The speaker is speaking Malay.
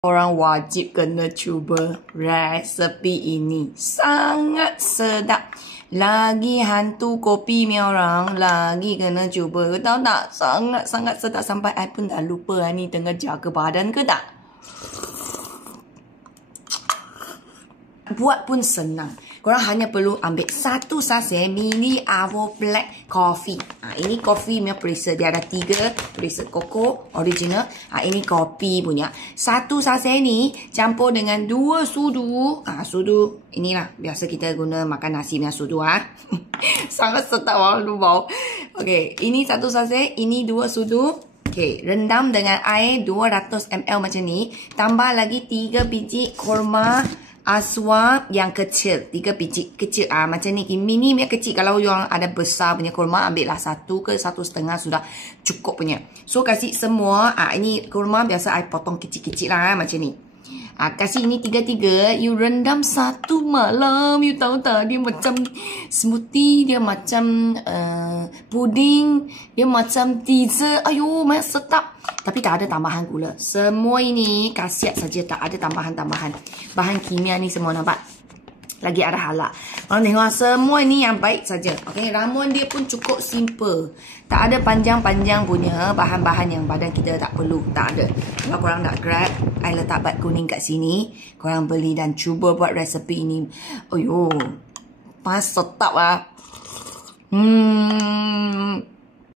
Orang wajib kena cuba resepi ini. Sangat sedap. Lagi hantu kopi ni orang. Lagi kena cuba. Tahu tak? Sangat-sangat sedap. Sampai I pun dah lupa ni tengah jaga badan ke tak? Buat pun senang. Korang hanya perlu ambil satu sachet mini Avo Black Coffee. Ini coffee punya preset. Dia ada 3 preset koko original. Ini kopi punya. Satu sachet ni campur dengan 2 sudu. Sudu inilah biasa kita guna makan nasi punya sudu. Sangat sedap orang tu bau. Okey, ini satu sachet, ini 2 sudu. Okey, rendam dengan air 200 ml macam ni. Tambah lagi 3 biji kurma aswa yang kecil. 3 biji kecil. Macam ni. Mini punya kecil. Kalau yang ada besar punya kurma, ambillah 1 ke 1,5 sudah cukup punya. So, kasih semua. Ini kurma biasa I potong kecil-kecil lah. Macam ni. Kasih ini 3-3. You rendam 1 malam. You tahu tak? Dia macam smoothie. Dia macam puding. Dia macam dessert. Ayo, sedap. Tapi tak ada tambahan gula. Semua ini khasiat saja. Tak ada tambahan-tambahan. Bahan kimia ni semua nampak. Lagi ada halal. Korang tengok semua ni yang baik saja. Okay, ramuan dia pun cukup simple. Tak ada panjang-panjang punya bahan-bahan yang badan kita tak perlu. Tak ada. Kalau korang nak grab, I letak bat kuning kat sini. Korang beli dan cuba buat resepi ini. Pas sedap lah.